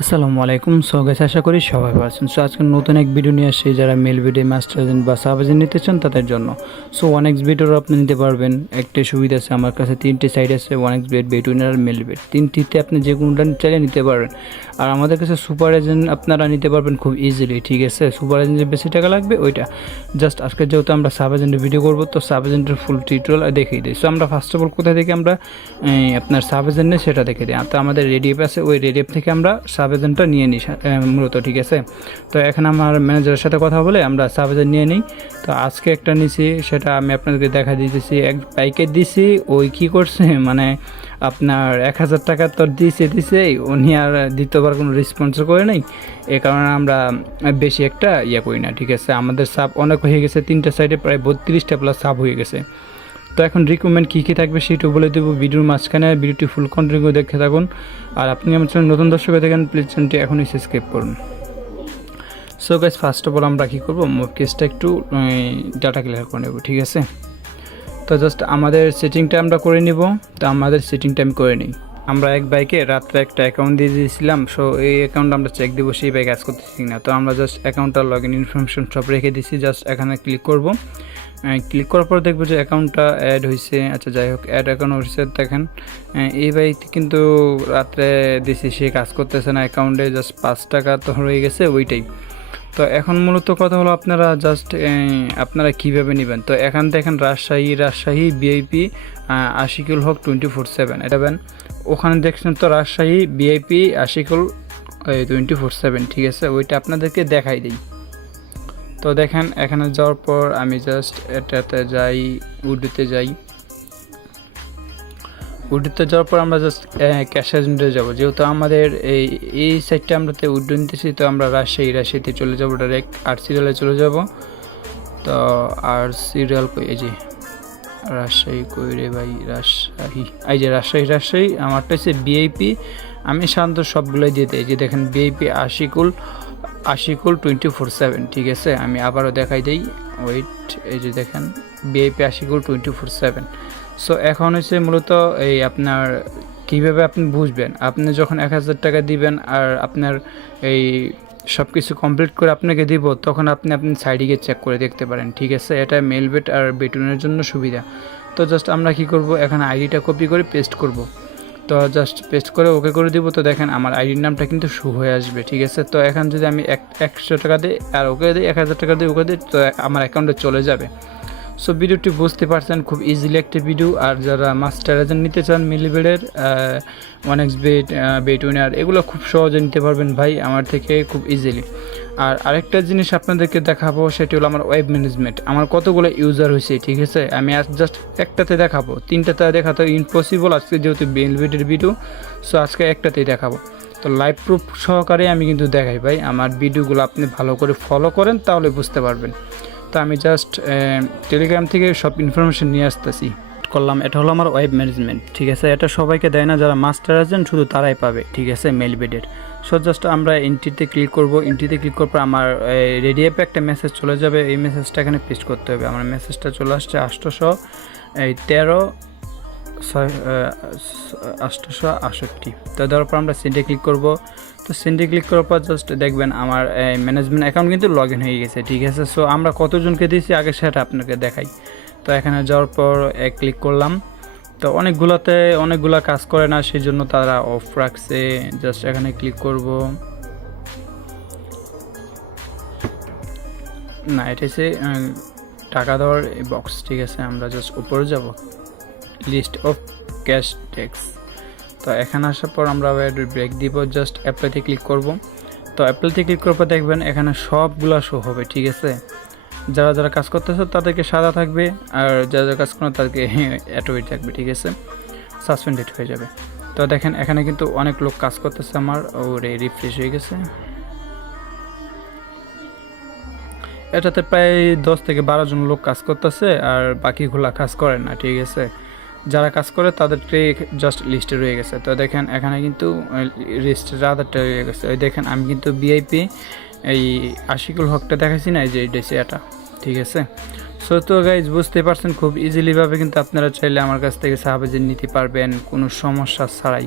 আসসালামু আলাইকুম। So guys, আশা করি সবাই ভালো আছেন। সো আজকে নতুন এক ভিডিও নিয়ে আসছি যারা মেল ভিডিও মাস্টার এজেন্ট বা সাব এজেন্ট নিতে চান তাদের জন্য। সো ওয়ান এক্স ভিডিওর আপনি নিতে পারবেন। একটা সুবিধা আছে, আমার কাছে তিনটে সাইড আছে, ওয়ান এক্স বেড, বেটুইনার আর মেল বেড। তিনটিতে আপনি যে কোনোটা চাইলে নিতে পারবেন। আর আমাদের কাছে সুপার এজেন্ট আপনারা নিতে পারবেন খুব ইজিলি, ঠিক আছে। সুপার এজেন্টে বেশি টাকা লাগবে ওইটা। জাস্ট আজকে যেহেতু আমরা সাব এজেন্টের ভিডিও করবো, তো সাব এজেন্টের ফুল টিউটোরিয়াল দেখিয়ে দিই। সো আমরা ফার্স্ট অফ অল কোথা থেকে আমরা আপনার সাব এজেন্ট নিই সেটা দেখে দিই। তো আমাদের রেডিএফ আছে, ওই রেডিএফ থেকে আমরা সাব এজেন্টটা নিয়ে নিই মূলত, ঠিক আছে। তো এখন আমার ম্যানেজারের সাথে কথা বলে আমরা সাব এজেন্ট নিয়ে নিই। তো আজকে একটা নিছি, সেটা আমি আপনাদেরকে দেখা দিতেছি। এক বাইকে দিছি, ওই কী করছে মানে আপনার 1000 টাকা তো দিছে উনি আর দ্বিতীয়বার কোনো রেসপন্সও করে নাই। এ কারণে আমরা বেশি একটা করি না, ঠিক আছে। আমাদের সাব অনেক হয়ে গেছে, তিনটা সাইডে প্রায় 32টা প্লাস সাব হয়ে গেছে। তো এখন রিকমেন্ড কী থাকবে সেটাও বলে দেবো ভিডিওর মাঝখানে। ভিডিওটি ফুল কন্টিনিউ দেখতে থাকুন। আর আপনি আমার চ্যানেল নতুন দর্শক হয়ে থাকেন, প্লিজ চ্যানেলটি এখনই সাবস্ক্রাইব করুন। So guys, first of all আমরা কী করবো, কেসটা একটু ডাটা ক্লিয়ার করে নেব, ঠিক আছে। তো জাস্ট আমাদের সেটিংটা আমরা করে নিব। তো আমাদের সেটিংটা আমি করে নিই। আমরা এক বাইকে রাত্রে একটা অ্যাকাউন্ট দিয়ে দিয়েছিলাম। সো এই অ্যাকাউন্ট আমরা চেক দেবো সেই বাইক কাজ করতেছি না। তো আমরা জাস্ট অ্যাকাউন্টটা লগ ইন ইনফরমেশন সব রেখে দিচ্ছি। জাস্ট এখানে ক্লিক করব। ক্লিক করার পর দেখবো যে অ্যাকাউন্টটা অ্যাড হয়েছে। আচ্ছা, যাই হোক, অ্যাড অ্যাকাউন্ট হয়েছে। দেখেন এই বাইকটি কিন্তু রাত্রে দিছি, সে কাজ করতেছে না। অ্যাকাউন্টে জাস্ট 5 টাকা তো রয়ে গেছে, ওইটাই। তো এখন মূলত কথা হলো আপনারা জাস্ট আপনারা কীভাবে নেবেন। তো এখান থেকে রাজশাহী বিআইপি আশিকুল হক 24/7 এটা বেন। ওখানে দেখছেন তো রাজশাহী বিআইপি আশিকুল 24/7, ঠিক আছে। ওইটা আপনাদেরকে দেখাই দিই। তো দেখেন এখানে যাওয়ার পর আমি জাস্ট এটাতে যাই, উডুতে যাই। উডুতে যাওয়ার পর আমরা জাস্ট ক্যাশ এজেন্টে যাবো। যেহেতু আমাদের এই সাইডটা আমরাতে উডু নিতেছি, তো আমরা রাজশাহীতে চলে যাবো ডাইরেক্ট। আর সিরিয়ালে চলে যাব। তো আর সিরিয়াল কই, এই যে রাজশাহী কই রে ভাই, রাজশাহী, এই যে রাজশাহী। আমারটা হচ্ছে বিআইপি। আমি সাধারণত সবগুলোই দিয়ে দিই। এই যে দেখেন বিআইপি আশিকুল 24/7, ঠিক আছে। আমি আবারও দেখাই দিই, ওয়েট। এই যে দেখেন বিআইপি আশিকুল 24/7। সো এখন হচ্ছে মূলত এই আপনার কীভাবে আপনি বুঝবেন, আপনি যখন 1000 টাকা দিবেন আর আপনার এই সব কিছু কমপ্লিট করে আপনাকে দিব, তখন আপনি সাইডে গিয়ে চেক করে দেখতে পারেন, ঠিক আছে। এটা মেল বেট আর বেটুনের জন্য সুবিধা। তো জাস্ট আমরা কি করব, এখানে আইডিটা কপি করে পেস্ট করব। তো জাস্ট পেস্ট করে ওকে করে দিব। তো দেখেন আমার আইডির নামটা কিন্তু শো হয়ে আসবে, ঠিক আছে। তো এখন যদি আমি 100 টাকা দিই আর ওকে দিই, 1000 টাকা দিই ওকে দিই, তো আমার অ্যাকাউন্টে চলে যাবে। সো ভিডিওটি বুঝতে পারছেন, খুব ইজিলি একটা ভিডিও। আর যারা মাস্টার এজেন্ট নিতে চান মিলিবেডের, ওয়ান এক্স বেট, বেটুইনার, এগুলো খুব সহজে নিতে পারবেন ভাই আমার থেকে, খুব ইজিলি। আর আরেকটা জিনিস আপনাদেরকে দেখাবো, সেটি হলো আমার ওয়েব ম্যানেজমেন্ট। আমার কতগুলো ইউজার হয়েছে, ঠিক আছে। আমি আজ জাস্ট একটাতে দেখাবো, তিনটাতে দেখাতে ইম্পসিবল আজকে, যেহেতু বেলবেটের ভিডিও। সো আজকে একটাতেই দেখাবো। তো লাইভ প্রুফ সহকারে আমি কিন্তু দেখাই ভাই। আমার ভিডিওগুলো আপনি ভালো করে ফলো করেন, তাহলে বুঝতে পারবেন। তো আমি জাস্ট টেলিগ্রাম থেকে সব ইনফরমেশন নিয়ে আসতেছি করলাম। এটা হলো আমার ওয়েব ম্যানেজমেন্ট, ঠিক আছে। এটা সবাইকে দেয় না, যারা মাস্টার এজেন্ট শুধু তারাই পাবে, ঠিক আছে, মেলবেডের। সো জাস্ট আমরা এন্ট্রিতে ক্লিক করব। এন্ট্রিতে ক্লিক করার পর আমার রেডি অ্যাপে একটা মেসেজ চলে যাবে। এই মেসেজটা এখানে পেস্ট করতে হবে। আমার মেসেজটা চলে আসছে 868। তো দেওয়ার পর আমরা সেন্ডে ক্লিক করব। তো সেন্ডে ক্লিক করার পর জাস্ট দেখবেন আমার ম্যানেজমেন্ট অ্যাকাউন্ট কিন্তু লগ ইন হয়ে গেছে, ঠিক আছে। সো আমরা কতজনকে দিয়েছি আগে সেটা আপনাকে দেখাই। তো এখানে যাওয়ার পর ক্লিক করলাম। তো অনেকগুলা কাজ করে না, সেই জন্য তারা অফ রাখছে। জাস্ট এখানে ক্লিক করব। না, এটা হচ্ছে টাকা দেওয়ার বক্স, ঠিক আছে। আমরা জাস্ট উপরে যাব, লিস্ট অফ ক্যাশ ট্যাক্স। তো এখানে আসার পর আমরা ব্রেক দিব। জাস্ট অ্যাপ্লাইতে ক্লিক করব। তো অ্যাপ্লাইতে ক্লিক করার পর দেখবেন এখানে সবগুলা শো হবে, ঠিক আছে। যারা কাজ করতেছে তাদেরকে সাদা থাকবে, আর যারা কাজ করে তাদেরকে অ্যাটোয়েট থাকবে, ঠিক আছে, সাসপেন্ডেড হয়ে যাবে। তো দেখেন এখানে কিন্তু অনেক লোক কাজ করতেছে। আমার ওরে রিফ্রেশ হয়ে গেছে। এটাতে প্রায় 10 থেকে 12 জন লোক কাজ করতেছে, আর বাকিগুলা কাজ করে না, ঠিক আছে। যারা কাজ করে তাদেরকে জাস্ট লিস্টে রয়ে গেছে। তো দেখেন এখানে কিন্তু লিস্টে রাদারটা রয়ে গেছে। ওই দেখেন আমি কিন্তু বিআইপি এই আশিকুল হকটা দেখাইছি না, এই যে এটা, ঠিক আছে। সো তো গাইজ বুঝতে পারছেন, খুব ইজিলিভাবে কিন্তু আপনারা চাইলে আমার কাছ থেকে সাব এজেন্ট নিতে পারবেন কোনো সমস্যা ছাড়াই।